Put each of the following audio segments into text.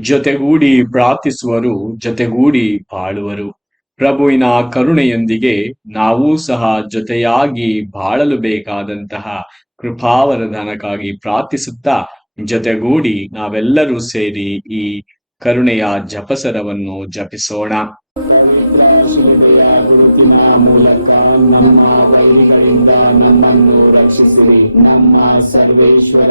ಜೊತೆಗೂಡಿ ಪ್ರಾರ್ಥಿಸುವರು, ಜೊತೆಗೂಡಿ ಬಾಳುವರು. ಪ್ರಭುವಿನ ಕರುಣೆಯೊಂದಿಗೆ ನಾವೂ ಸಹ ಜೊತೆಯಾಗಿ ಬಾಳಲು ಬೇಕಾದಂತಹ ಕೃಪಾವರದಾನಕ್ಕಾಗಿ ಪ್ರಾರ್ಥಿಸುತ್ತಾ, ಜೊತೆಗೂಡಿ ನಾವೆಲ್ಲರೂ ಸೇರಿ ಈ ಕರುಣೆಯ ಜಪಸರವನ್ನು ಜಪಿಸೋಣ. ಸರ್ವೇಶ್ವರ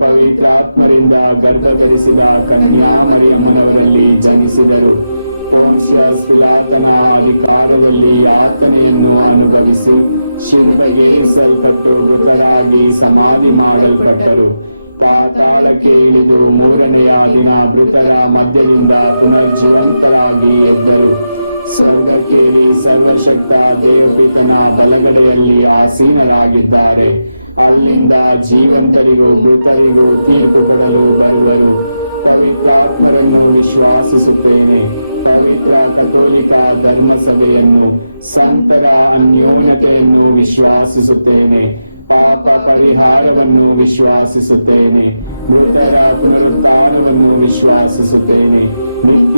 ಪವಿತ್ರಾತ್ಮರಿಂದ ಗರ್ಭಧರಿಸಿದ ಕನ್ಯಾಮರಿಯಮ್ಮನವರಲ್ಲಿ ಜನಿಸಿದರು. ಪಿಲಾತನ ಅಧಿಕಾರದಲ್ಲಿ ಯಾತನೆಯನ್ನು ಅನುಭವಿಸಿ ಶಿಲ್ಪಗೇರಿಸಲ್ಪಟ್ಟು ಮೃತರಾಗಿ ಸಮಾಧಿ ಮಾಡಲ್ಪಟ್ಟರು. ಪಾತಾಳಕ್ಕೆ ಇಳಿದು ಮೂರನೆಯ ದಿನ ಮೃತರ ಮಧ್ಯದಿಂದ ಪುನರ್ಜೀವಂತರಾಗಿ ಎದ್ದರು. ಸ್ವರ್ಗಕ್ಕೇರಿ ಸರ್ವಶಕ್ತ ದೇವಪಿತನ ಬಲಗಡೆಯಲ್ಲಿ ಆಸೀನರಾಗಿದ್ದಾರೆ. ಅಲ್ಲಿಂದ ಜೀವಂತರಿಗೂ, ಮೃತರಿಗೂ ತೀರ್ಪು ಕೊಡಲು ಬರುವರು. ಪವಿತ್ರಾತ್ಮರನ್ನು ವಿಶ್ವಾಸಿಸುತ್ತೇನೆ. ಪವಿತ್ರ ಕಥೋಲಿಕ ಧರ್ಮಸಭೆಯನ್ನು, ಸಂತರ ಅನ್ಯೋನ್ಯತೆಯನ್ನು ವಿಶ್ವಾಸಿಸುತ್ತೇನೆ. ಪಾಪ ಪರಿಹಾರವನ್ನು ವಿಶ್ವಾಸಿಸುತ್ತೇನೆ. ಮೃತರ ಪುನರುತ್ಥಾನವನ್ನು ವಿಶ್ವಾಸಿಸುತ್ತೇನೆ. ನಿತ್ಯ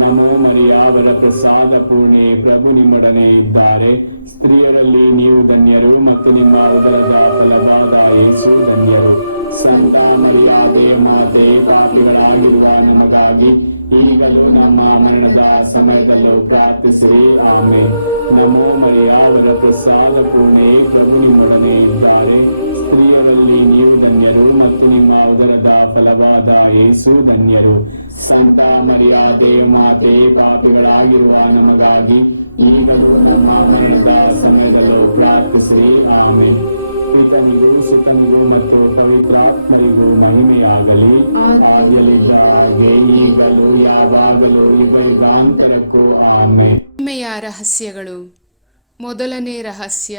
ನಮೋ ಮರಿಯ, ಅವರ ಪ್ರಸಾದ ಪೂರ್ಣೆ, ಪ್ರಭು ನಿಮ್ಮೊಡನೆ ಇದ್ದಾರೆ. ಸ್ತ್ರೀಯರಲ್ಲಿ ನೀವು ಧನ್ಯರು ಮತ್ತು ನಿಮ್ಮ ಉದರದ ಫಲದಾದ ಯೇಸು ಧನ್ಯರು. ಸಂತ ಮರಿಯ ಮಾತೆ, ಪಾಪಿಗಳಾಗಿರುವ ನಮಗಾಗಿ ಈಗಲೂ ನಮ್ಮ ಮರಣದ ಸಮಯದಲ್ಲೂ ಪ್ರಾರ್ಥಿಸಿರಿ. ಆಮೇಲೆ ನಮೋ ಮರಿಯಾದರ ಪ್ರಸಾದ ಪೂರ್ಣೆ, ಪ್ರಭು ಸಂತ ಮರ್ಯಾದೆ ಮಾತೆ ಪಾಪಿಗಳಾಗಿರುವ ನಮಗಾಗಿ ಈಗಲೂ ನಮ್ಮ ಮರಣದ ಸಮಯದಲ್ಲೂ ಪ್ರಾರ್ಥಿಸಿರಿ. ಆಮೇಲೆ ಪಿತನಿಗೂ ಸುತನಿಗೂ ಮತ್ತು ಪವಿತ್ರಾತ್ಮರಿಗೂ ಮಹಿಮೆಯಾಗಲಿ. ಆಗಲಿದ್ದ ಹಾಗೆ ಈಗಲೂ ಯಾವಾಗಲೂ ಯುಗಾಂತರಕ್ಕೂ ಆಮೆ ಮಹಿಮೆಯ ರಹಸ್ಯಗಳು. ಮೊದಲನೇ ರಹಸ್ಯ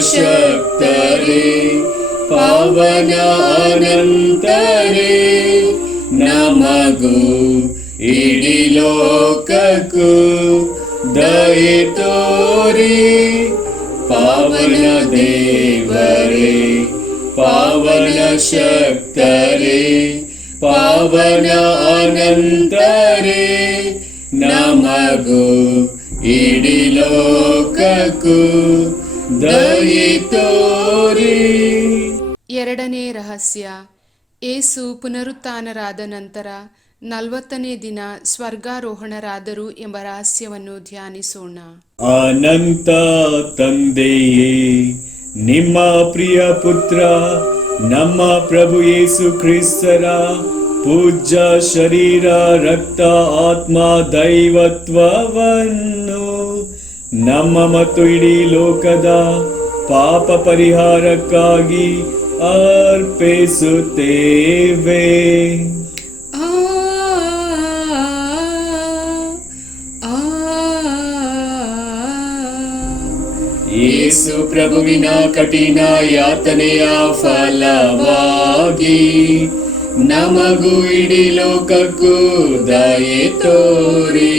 शाश्वतरे पवनानन्तरे नमगु इडि लोककु दये तोरे पावन देवरे पावन शक्तरे पावन अनन्तरे नमगु इडि लोककु ಎರಡನೇ ರಹಸ್ಯ. ಏಸು ಪುನರುತ್ಥಾನರಾದ ನಂತರ ನಲವತ್ತನೇ ದಿನ ಸ್ವರ್ಗಾರೋಹಣರಾದರು ಎಂಬ ರಹಸ್ಯವನ್ನು ಧ್ಯಾನಿಸೋಣ. ಅನಂತ ತಂದೆಯೇ ನಿಮ್ಮ ಪ್ರಿಯ ಪುತ್ರ ನಮ್ಮ ಪ್ರಭು ಯೇಸು ಕ್ರಿಸ್ತರ ಪೂಜ್ಯ ಶರೀರ ರಕ್ತ ಆತ್ಮ ದೈವತ್ವವನ್ನು ನಮ್ಮ ಮತ್ತು ಇಡೀ ಲೋಕದ ಪಾಪ ಪರಿಹಾರಕ್ಕಾಗಿ ಅರ್ಪಿಸುತ್ತೇವೆ. ಯೇಸು ಪ್ರಭುವಿನ ಕಠಿಣ ಯಾತನೆಯ ಫಲವಾಗಿ ನಮಗೂ ಇಡೀ ಲೋಕಕ್ಕೂ ದಯೆ ತೋರಿ.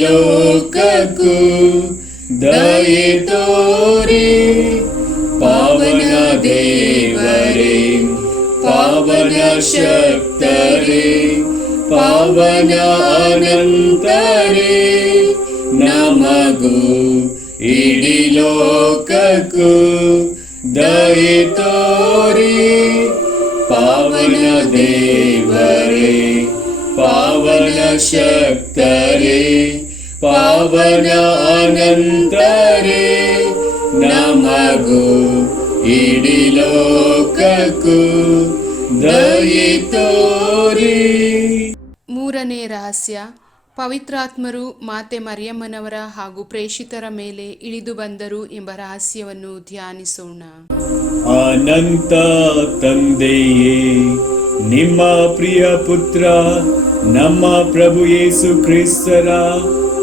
ಇಡೀ ಲೋಕಕ್ಕೂ ದಯೆ ತೋರಿ ಪಾವನ ದೇವರೇ ಪಾವನ ಶಕ್ತರೇ ಪಾವನ ಅನಂತರೇ ನಮಗೂ ಇಡೀ ಲೋಕಕ್ಕೂ ದಯೆ ತೋರಿ ಪಾವನ ದೇವರೇ ಪಾವನ ಶಕ್ತರೇ ಪಾವನ ಅನಂತರೆ ನಮಗೂ ಇಡೀ ಲೋಕಕ್ಕೂ ದಯಿತೋರಿ ಮೂರನೇ ರಹಸ್ಯ. ಪವಿತ್ರಾತ್ಮರು ಮಾತೆ ಮರಿಯಮ್ಮನವರ ಹಾಗೂ ಪ್ರೇಷಿತರ ಮೇಲೆ ಇಳಿದು ಬಂದರು ಎಂಬ ರಹಸ್ಯವನ್ನು ಧ್ಯಾನಿಸೋಣ. ಅನಂತ ತಂದೆಯೇ ನಿಮ್ಮ ಪ್ರಿಯ ಪುತ್ರ ನಮ್ಮ ಪ್ರಭು ಯೇಸು ಕ್ರಿಸ್ತರ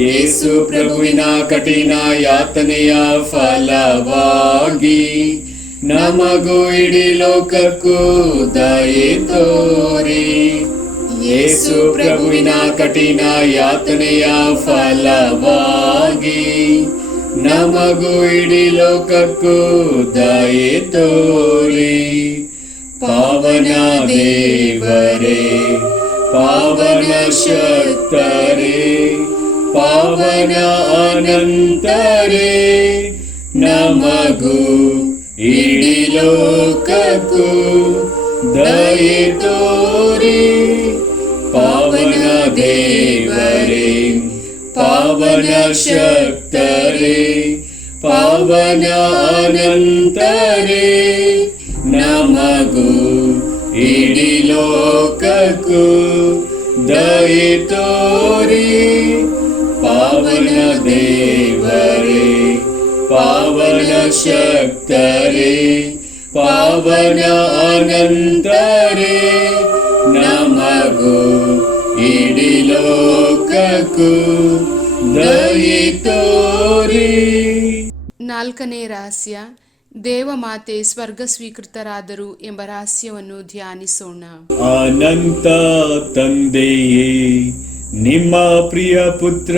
ಯೇಸು ಪ್ರಭುವಿನ ಕಠಿಣ ಯಾತನೆಯ ಫಲವಾಗಿ ನಮಗೂ ಇಡೀ ಲೋಕಕ್ಕೂ ದಯೆ ತೋರಿ ಯೇಸು ಪ್ರಭುವಿನ ಕಠಿಣ ಯಾತನೆಯ ಫಲವಾಗಿ ನಮಗೂ ಇಡೀ ಲೋಕಕ್ಕೂ ದಯೆ ತೋರಿ ಪಾವನ ದೇವರೇ ಪಾವನ ಶಕ್ತರೇ ಪಾವನ ಅನಂತರೇ ನಮಗೂ ಇಡೀ ಲೋಕಕ್ಕೂ ದಯೆ ತೋರಿ ಪಾವನ ದೇವರೇ ಪಾವನ ಶಕ್ತರೇ ಪಾವನ ಅನಂತರೇ ಪಾವನ ಶಕ್ತರೇ ಪಾವನ ಅನಂತರೆ ನಮಗೂ ಇಡೀ ಲೋಕಕ್ಕೂ ದಯೆ ತೋರಿ. ನಾಲ್ಕನೇ ರಹಸ್ಯ ದೇವಮಾತೆ ಸ್ವರ್ಗ ಸ್ವೀಕೃತರಾದರು ಎಂಬ ರಹಸ್ಯವನ್ನು ಧ್ಯಾನಿಸೋಣ. ಅನಂತ ತಂದೆಯೇ ನಿಮ್ಮ ಪ್ರಿಯ ಪುತ್ರ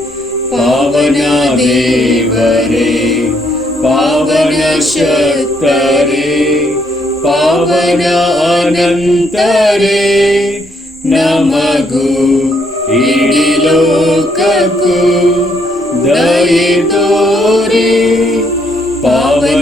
पावन्या देव पावन शक्गन्तरे न मु ईडि लोक गु द्रये दोरे पावन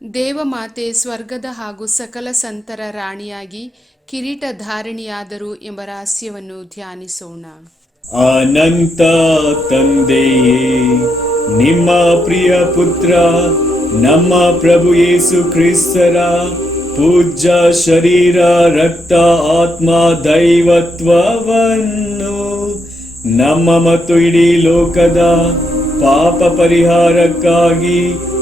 ದೇವಮಾತೆ ಸ್ವರ್ಗದ ಹಾಗೂ ಸಕಲ ಸಂತರ ರಾಣಿಯಾಗಿ ಕಿರೀಟ ಧಾರಿಣಿಯಾದರು ಎಂಬ ರಹಸ್ಯವನ್ನು ಧ್ಯಾನಿಸೋಣ. ಅನಂತ ತಂದೆಯೇ, ನಿಮ್ಮ ಪ್ರಿಯ ಪುತ್ರ, ನಮ್ಮ ಪ್ರಭು ಯೇಸು ಕ್ರಿಸ್ತರ ಪೂಜ್ಯ ಶರೀರ, ರಕ್ತ, ಆತ್ಮ, ದೈವತ್ವವನ್ನು ನಮ್ಮ ಮತ್ತು ಇಡೀ ಲೋಕದ ಪಾಪ ಪರಿಹಾರಕ್ಕಾಗಿ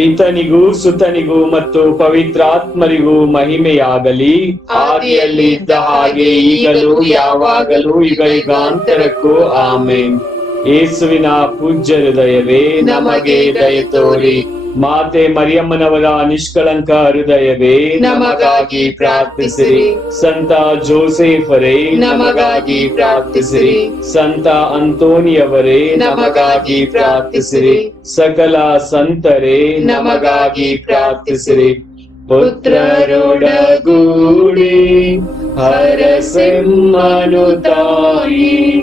ಪಿತನಿಗೂ ಸುತನಿಗೂ ಮತ್ತು ಪವಿತ್ರಾತ್ಮರಿಗೂ ಮಹಿಮೆಯಾಗಲಿ. ಆದಿಯಲ್ಲಿ ಇದ್ದ ಹಾಗೆ ಈಗಲೂ ಯಾವಾಗಲೂ ಈಗ ಯುಗಾಂತರಕ್ಕೂ ಆಮೇನ್. ಯೇಸುವಿನ ಪೂಜ್ಯ ಹೃದಯವೇ, ನಮಗೆ ದಯ ತೋರಿ. ಮಾತೆ ಮರಿಯಮ್ಮನವರ ನಿಷ್ಕಳಂಕ ಹೃದಯವೇ, ನಮಗಾಗಿ ಪ್ರಾರ್ಥಿಸಿರಿ. ಸಂತ ಜೋಸೆಫರೇ, ನಮಗಾಗಿ ಪ್ರಾರ್ಥಿಸಿರಿ. ಸಂತ ಅಂತೋನಿಯವರೇ ನಮಗಾಗಿ ಪ್ರಾರ್ಥಿಸಿರಿ. ಸಕಲ ಸಂತರೇ, ನಮಗಾಗಿ ಪ್ರಾರ್ಥಿಸಿರಿ. ಪುತ್ರರೊಡಗೂಡಿ ಹರಸಿಂಹನು ತಾಯಿ.